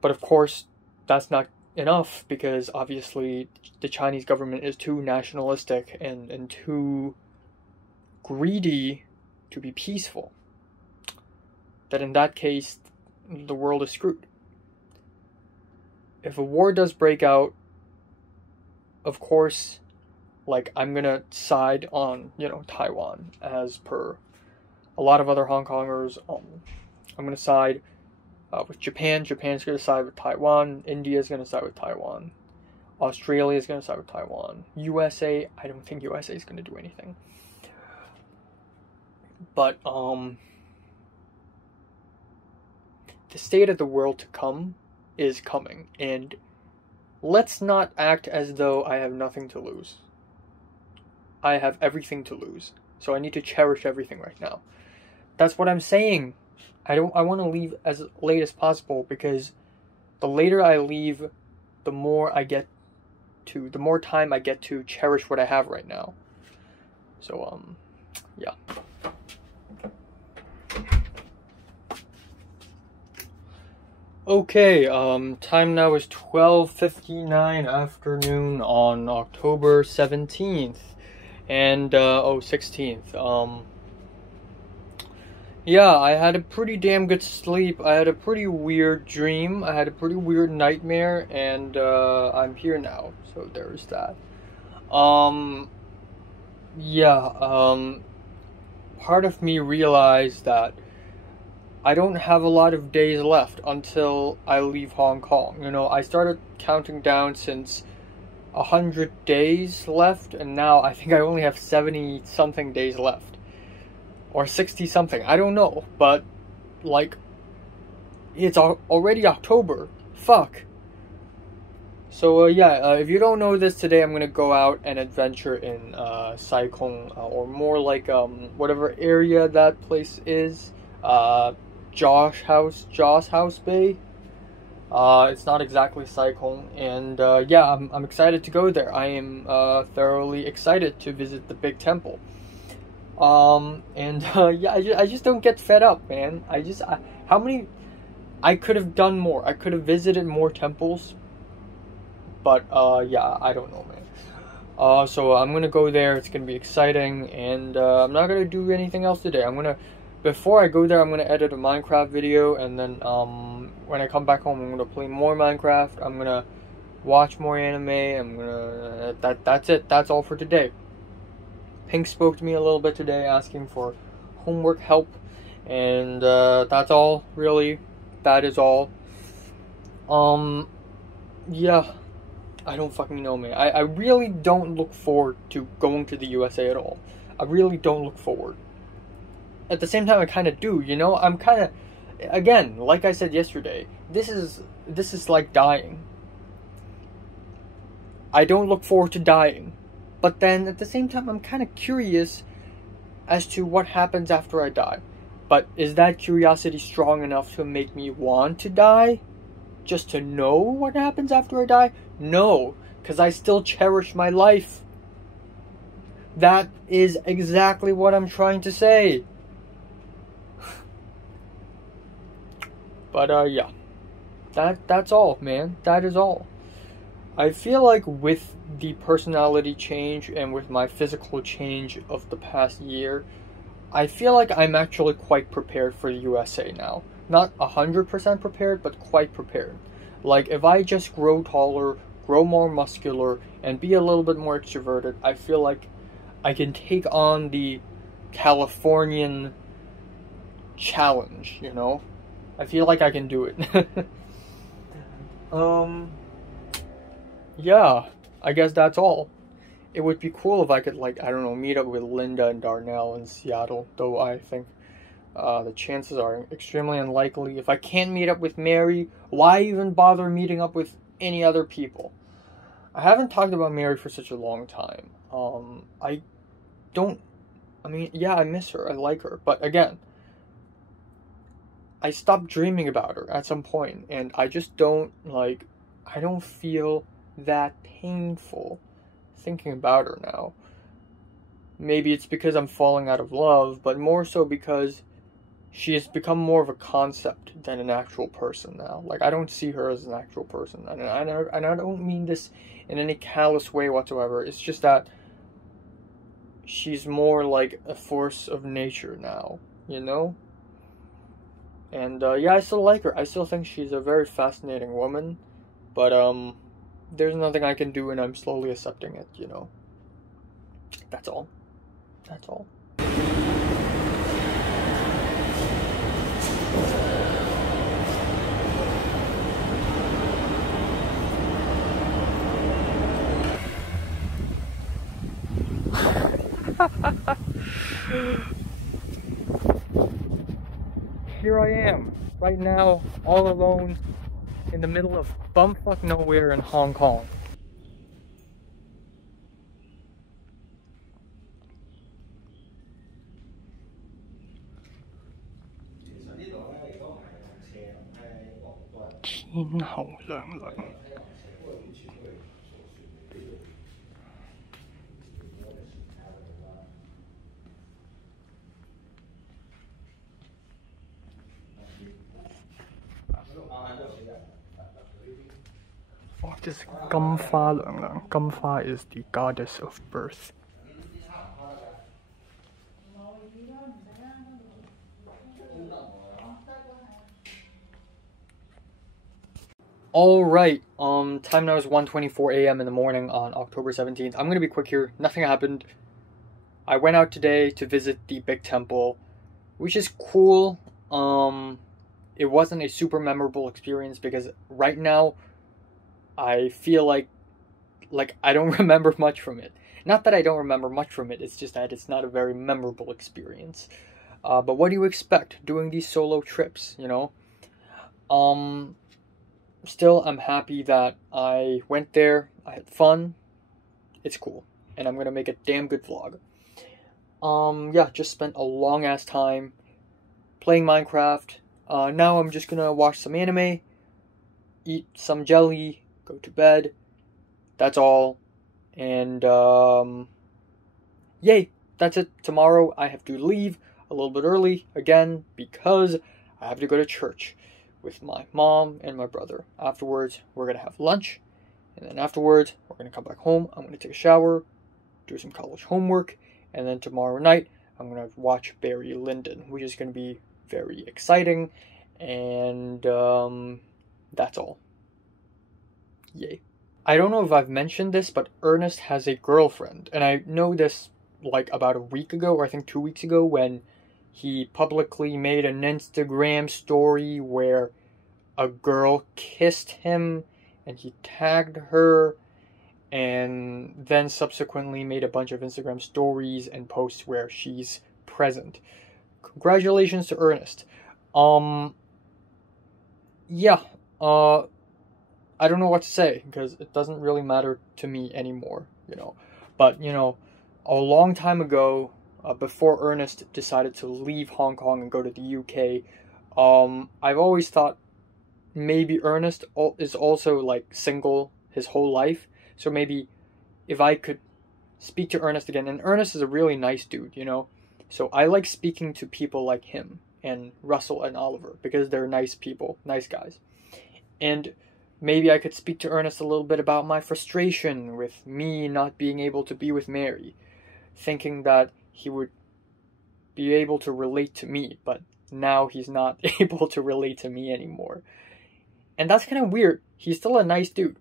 But of course, that's not enough because obviously the Chinese government is too nationalistic and too greedy to be peaceful. That in that case, the world is screwed. If a war does break out, of course, like, I'm gonna side on, Taiwan, as per a lot of other Hong Kongers. I'm gonna side with Japan. Japan's gonna side with Taiwan. India's gonna side with Taiwan. Australia's gonna side with Taiwan. USA, I don't think USA is gonna do anything. But, the state of the world to come is coming, and let's not act as though I have nothing to lose. I have everything to lose. So I need to cherish everything right now. That's what I'm saying. I want to leave as late as possible, because the later I leave, the more time I get to cherish what I have right now. So, yeah. Okay, time now is 12:59 afternoon on October 17th. And, 16th. Yeah, I had a pretty damn good sleep. I had a pretty weird dream. I had a pretty weird nightmare, and, I'm here now. So there's that. Part of me realized that I don't have a lot of days left until I leave Hong Kong. You know, I started counting down since 100 days left, and now I think I only have 70 something days left. Or 60 something, I don't know, but like, it's already October. Fuck. So if you don't know this, today I'm gonna go out and adventure in Sai Kung, or more like whatever area that place is, Joss House Bay. It's not exactly Sai Kung, and I'm excited to go there. I am thoroughly excited to visit the big temple. I just don't get fed up, man. I could have done more. I could have visited more temples, but I don't know, man. So I'm gonna go there. It's gonna be exciting, and I'm not gonna do anything else today. Before I go there, I'm gonna edit a Minecraft video, and then when I come back home, I'm gonna play more Minecraft. I'm gonna watch more anime. That's it. That's all for today. Pink spoke to me a little bit today, asking for homework help, and that's all, really. That is all. I don't fucking know, man. I really don't look forward to going to the USA at all. I really don't look forward. At the same time, I kind of do, you know? I'm kind of, again, like I said yesterday, this is like dying. I don't look forward to dying. But then, at the same time, I'm kind of curious as to what happens after I die. But is that curiosity strong enough to make me want to die? Just to know what happens after I die? No, because I still cherish my life. That is exactly what I'm trying to say. But, that's all, man. That is all. I feel like with the personality change and with my physical change of the past year, I feel like I'm actually quite prepared for the USA now. Not 100% prepared, but quite prepared. Like, if I just grow taller, grow more muscular, and be a little bit more extroverted, I feel like I can take on the Californian challenge, you know? I feel like I can do it. I guess that's all. It would be cool if I could, like, I don't know, meet up with Linda and Darnell in Seattle, though I think the chances are extremely unlikely. If I can't meet up with Mary, why even bother meeting up with any other people? I haven't talked about Mary for such a long time. I miss her, I like her, but again, I stopped dreaming about her at some point, and I just don't, like, I don't feel that painful thinking about her now. Maybe it's because I'm falling out of love, but more so because she has become more of a concept than an actual person now. Like, I don't see her as an actual person, and I don't mean this in any callous way whatsoever. It's just that she's more like a force of nature now, you know? And, I still like her. I still think she's a very fascinating woman, but, there's nothing I can do, and I'm slowly accepting it, you know? That's all. That's all. Here I am, right now, all alone, in the middle of bumfuck nowhere in Hong Kong. Oh, this is 金花娘娘. 金花 is the goddess of birth. Alright, time now is 1:24 a.m. in the morning on October 17th. I'm gonna be quick here. Nothing happened. I went out today to visit the big temple, which is cool. It wasn't a super memorable experience because right now I feel like I don't remember much from it. Not that I don't remember much from it, it's just that it's not a very memorable experience. But what do you expect doing these solo trips, you know? Still, I'm happy that I went there. I had fun. It's cool. And I'm going to make a damn good vlog. Yeah, just spent a long ass time playing Minecraft. Now I'm just going to watch some anime, eat some jelly, go to bed. That's all. And, yay, that's it. Tomorrow I have to leave a little bit early again because I have to go to church with my mom and my brother. Afterwards, we're going to have lunch. And then afterwards, we're going to come back home. I'm going to take a shower, do some college homework. And then tomorrow night, I'm going to watch Barry Lyndon, which is going to be very exciting. And that's all. Yay. I don't know if I've mentioned this, but Ernest has a girlfriend. And I know this like about a week ago, or I think 2 weeks ago, when he publicly made an Instagram story where a girl kissed him and he tagged her, and then subsequently made a bunch of Instagram stories and posts where she's present. Congratulations to Ernest. Yeah, I don't know what to say because it doesn't really matter to me anymore, you know. But, you know, a long time ago, before Ernest decided to leave Hong Kong and go to the UK, I've always thought maybe Ernest is also like single his whole life. So maybe if I could speak to Ernest again, and Ernest is a really nice dude, you know. So I like speaking to people like him and Russell and Oliver because they're nice people, nice guys. And maybe I could speak to Ernest a little bit about my frustration with me not being able to be with Mary, thinking that he would be able to relate to me, but now he's not able to relate to me anymore. And that's kind of weird. He's still a nice dude.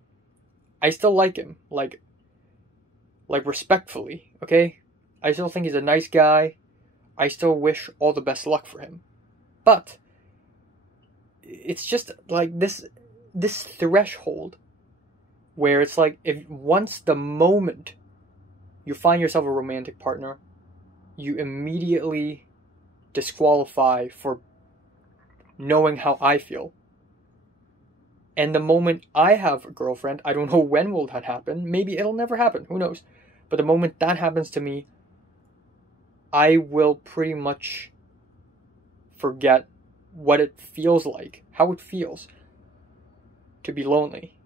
I still like him, like respectfully, okay? I still think he's a nice guy. I still wish all the best luck for him. But it's just like this threshold where it's like, if once the moment you find yourself a romantic partner, you immediately disqualify for knowing how I feel. And the moment I have a girlfriend, I don't know when will that happen. Maybe it'll never happen. Who knows? But the moment that happens to me, I will pretty much forget what it feels like, how it feels to be lonely.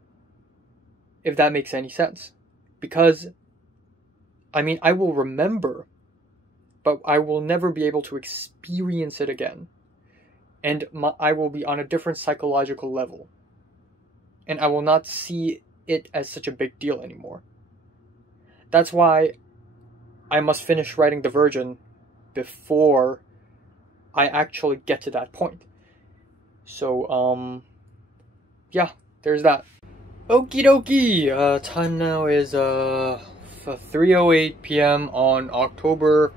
If that makes any sense. Because, I mean, I will remember, but I will never be able to experience it again. And I will be on a different psychological level. And I will not see it as such a big deal anymore. That's why I must finish writing The Virgin before I actually get to that point. So, yeah, there's that. Okie dokie! Time now is 3:08 p.m. on October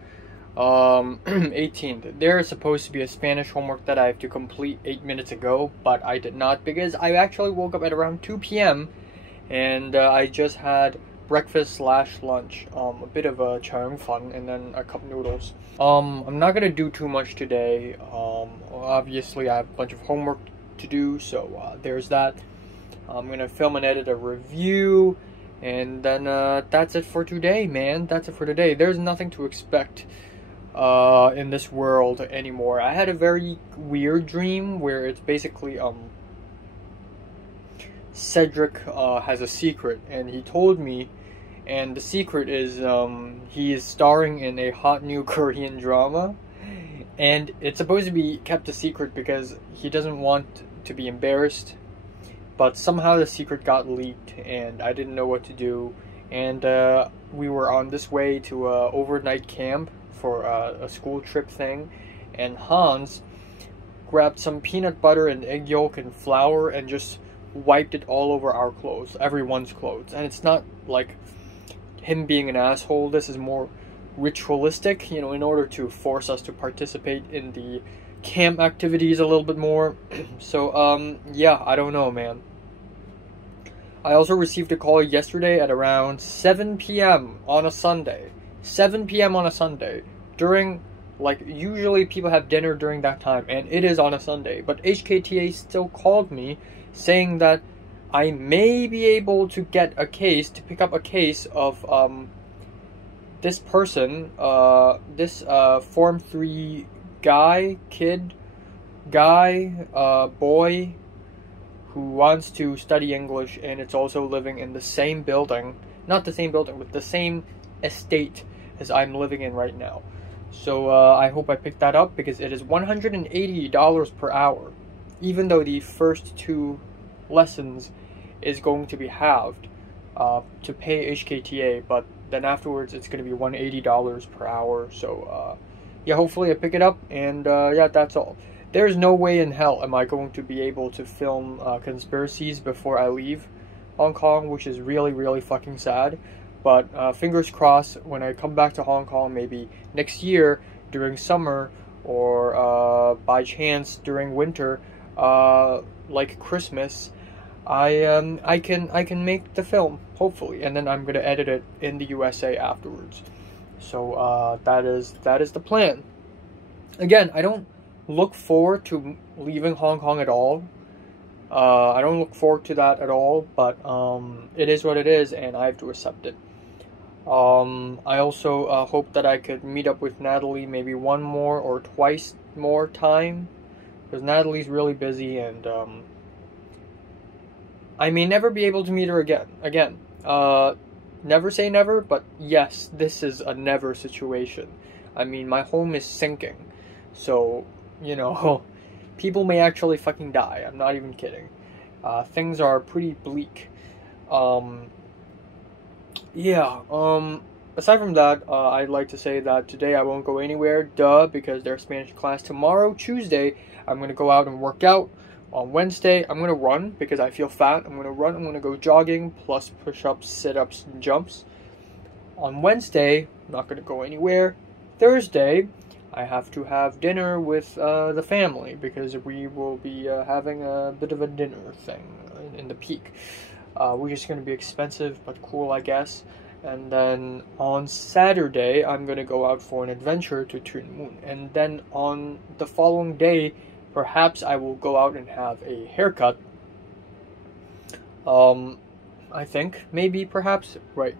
18th. There's supposed to be a Spanish homework that I have to complete 8 minutes ago, but I did not because I actually woke up at around 2 p.m. and I just had breakfast / lunch, a bit of a chang fun and then a cup noodles. I'm not gonna do too much today. Obviously I have a bunch of homework to do, so there's that. I'm gonna film and edit a review, and then that's it for today, man. That's it for today. There's nothing to expect in this world anymore. I had a very weird dream where it's basically Cedric has a secret, and he told me, and the secret is he is starring in a hot new Korean drama, and it's supposed to be kept a secret because he doesn't want to be embarrassed, but somehow the secret got leaked and I didn't know what to do, and we were on this way to a overnight camp for a school trip thing, and Hans grabbed some peanut butter and egg yolk and flour and just wiped it all over our clothes, everyone's clothes. And it's not like him being an asshole. This is more ritualistic, you know, in order to force us to participate in the camp activities a little bit more. So yeah, I don't know, man. I also received a call yesterday at around 7 p.m. on a Sunday. 7 p.m. on a Sunday, during, like, usually people have dinner during that time, and it is on a Sunday, but HKTA still called me saying that I may be able to get a case, to pick up a case of this person, this Form 3 boy who wants to study English, and it's also living in the same building, not the same building, but the same estate as I'm living in right now. So I hope I picked that up, because it is $180 per hour, even though the first 2 lessons is going to be halved to pay HKTA, but then afterwards it's going to be $180 per hour. So yeah, hopefully I pick it up, and yeah, that's all. There's no way in hell am I going to be able to film conspiracies before I leave Hong Kong, which is really, really fucking sad. But fingers crossed, when I come back to Hong Kong, maybe next year during summer, or by chance during winter, like Christmas, I can make the film, hopefully, and then I'm gonna edit it in the USA afterwards. So that is the plan. Again, I don't look forward to leaving Hong Kong at all. I don't look forward to that at all, but it is what it is, and I have to accept it. I also hope that I could meet up with Natalie maybe one more or twice more time, because Natalie's really busy, and I may never be able to meet her again. Never say never, but yes, this is a never situation. I mean, my home is sinking, so, you know, people may actually fucking die. I'm not even kidding. Things are pretty bleak. Yeah, aside from that, I'd like to say that today I won't go anywhere, because there's Spanish class. Tomorrow, Tuesday, I'm going to go out and work out. On Wednesday, I'm going to run, because I feel fat. I'm going to run, I'm going to go jogging, plus push-ups, sit-ups, and jumps. On Wednesday, I'm not going to go anywhere. Thursday, I have to have dinner with the family, because we will be having a bit of a dinner thing in the Peak. Which is going to be expensive, but cool, I guess. And then on Saturday, I'm going to go out for an adventure to Tuen Mun. And then on the following day, perhaps I will go out and have a haircut. I think, maybe, perhaps, right.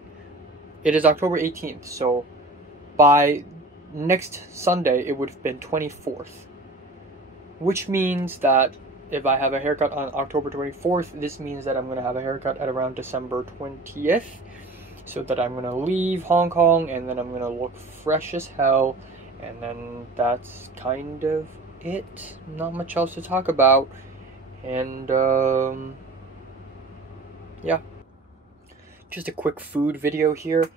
It is October 18th, so by next Sunday, it would have been 24th. Which means that if I have a haircut on October 24th, this means that I'm going to have a haircut at around December 20th. So that I'm going to leave Hong Kong, and then I'm going to look fresh as hell. And then that's kind of it. Not much else to talk about. And, yeah. Just a quick food video here.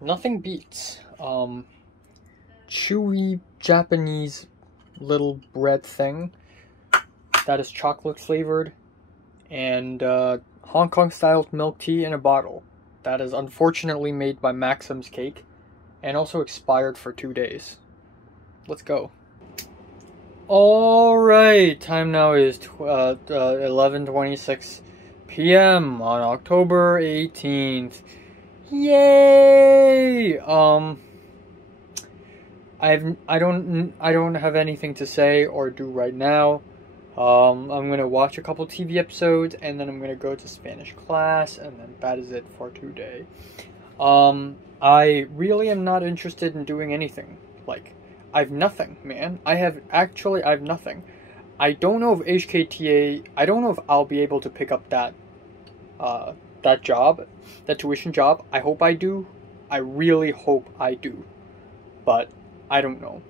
Nothing beats chewy Japanese little bread thing that is chocolate flavored, and Hong Kong style milk tea in a bottle that is unfortunately made by Maxim's Cake and also expired for 2 days. Let's go. Alright, time now is 11:26 p.m. on October 18th. Yay! I don't have anything to say or do right now. I'm gonna watch a couple TV episodes, and then I'm gonna go to Spanish class, and then that is it for today. I really am not interested in doing anything. Like, I've nothing, man. I have nothing. I don't know if HKTA, I don't know if I'll be able to pick up that job, that tuition job. I hope I do. I really hope I do. But I don't know.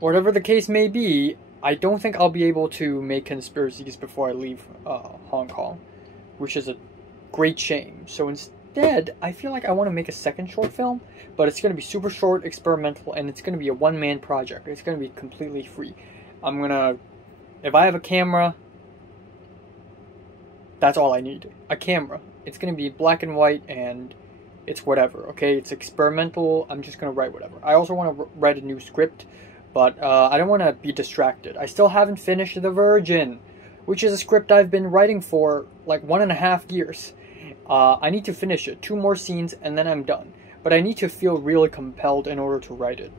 Whatever the case may be, I don't think I'll be able to make conspiracies before I leave Hong Kong, which is a great shame. So instead, I feel like I want to make a second short film, but it's going to be super short, experimental, and it's going to be a one-man project. It's going to be completely free. If I have a camera, that's all I need. A camera. It's going to be black and white, and it's whatever, okay? It's experimental. I'm just going to write whatever. I also want to write a new script, but I don't want to be distracted. I still haven't finished The Virgin, which is a script I've been writing for like 1.5 years. I need to finish it. 2 more scenes, and then I'm done. But I need to feel really compelled in order to write it,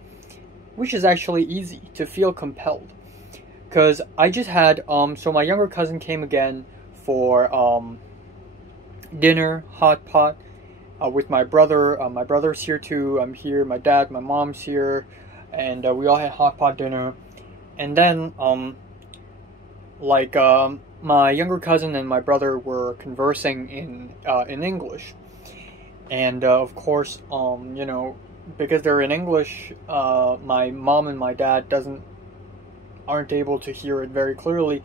which is actually easy, to feel compelled. Because I just had, so my younger cousin came again for dinner, hot pot, with my brother. My brother's here too. I'm here. My dad, my mom's here. And we all had hot pot dinner. And then, my younger cousin and my brother were conversing in English. And, of course, you know, because they're in English, my mom and my dad aren't able to hear it very clearly,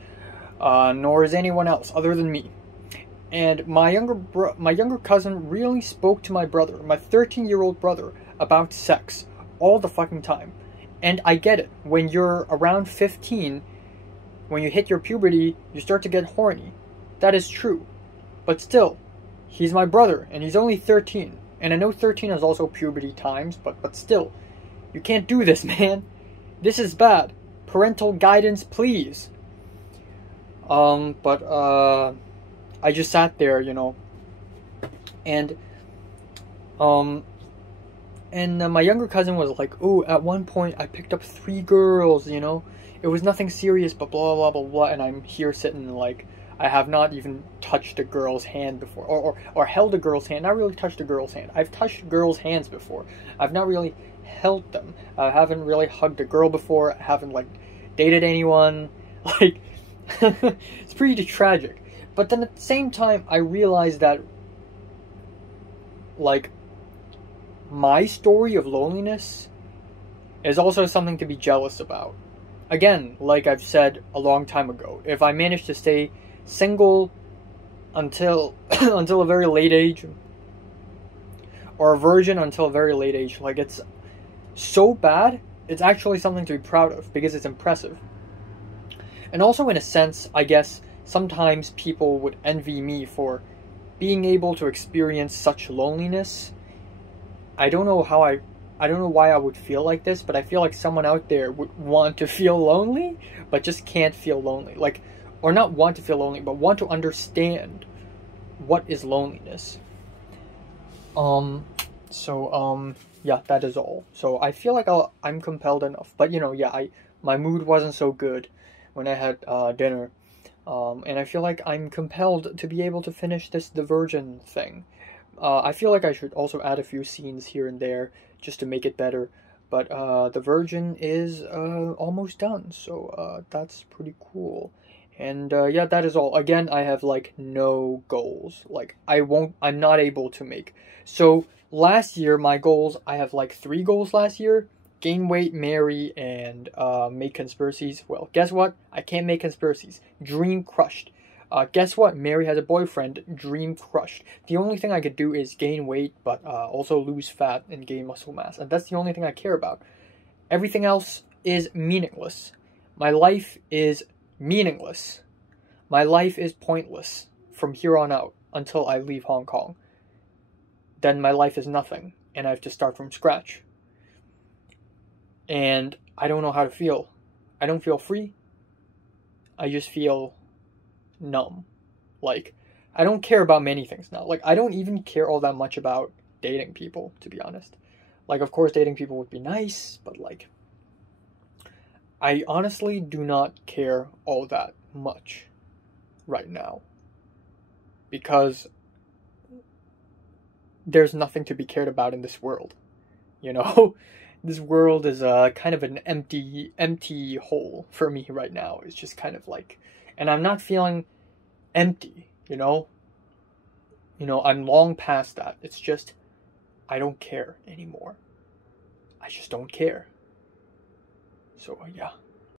nor is anyone else other than me. And my younger cousin really spoke to my brother, my 13-year-old brother, about sex all the fucking time. And I get it. When you're around 15, when you hit your puberty, you start to get horny. That is true. But still, he's my brother, and he's only 13. And I know 13 is also puberty times, but still, you can't do this, man. This is bad. Parental guidance, please. I just sat there, you know, and my younger cousin was like, "Oh, at one point I picked up 3 girls, you know, it was nothing serious, but blah blah blah blah." And I'm here sitting like, I have not even touched a girl's hand before, or held a girl's hand. Not really touched a girl's hand. I've touched girls' hands before. I've not really held them. I haven't really hugged a girl before. I haven't like dated anyone. Like, it's pretty tragic. But then at the same time, I realized that, like, my story of loneliness is also something to be jealous about. Again, like I've said a long time ago, if I manage to stay single until until a very late age, or a virgin until a very late age, like, it's so bad, it's actually something to be proud of, because it's impressive. And also, in a sense, I guess, sometimes people would envy me for being able to experience such loneliness. I don't know why I would feel like this, but I feel like someone out there would want to feel lonely, but just can't feel lonely. Like, or not want to feel lonely, but want to understand what is loneliness. Yeah, that is all. So I feel like I'm compelled enough. But, you know, yeah, my mood wasn't so good when I had dinner. And I feel like I'm compelled to be able to finish The Virgin thing. I feel like I should also add a few scenes here and there just to make it better. But The Virgin is almost done, so that's pretty cool. And yeah, that is all. Again, I have like no goals. Like, I'm not able to make. So last year, my goals, I have like 3 goals last year. Gain weight, marry, and make conspiracies. Well, guess what? I can't make conspiracies. Dream crushed. Guess what? Mary has a boyfriend. Dream crushed. The only thing I could do is gain weight, but also lose fat and gain muscle mass. And that's the only thing I care about. Everything else is meaningless. My life is meaningless. My life is pointless from here on out until I leave Hong Kong. Then my life is nothing, and I have to start from scratch. And I don't know how to feel. I don't feel free. I just feel numb. Like, I don't care about many things now. Like, I don't even care all that much about dating people, to be honest. Like, of course, dating people would be nice, but like, I honestly do not care all that much right now, because there's nothing to be cared about in this world, you know? This world is kind of an empty hole for me right now. It's just kind of like, and I'm not feeling empty, you know? I'm long past that. It's just, I don't care anymore. I just don't care. So, yeah.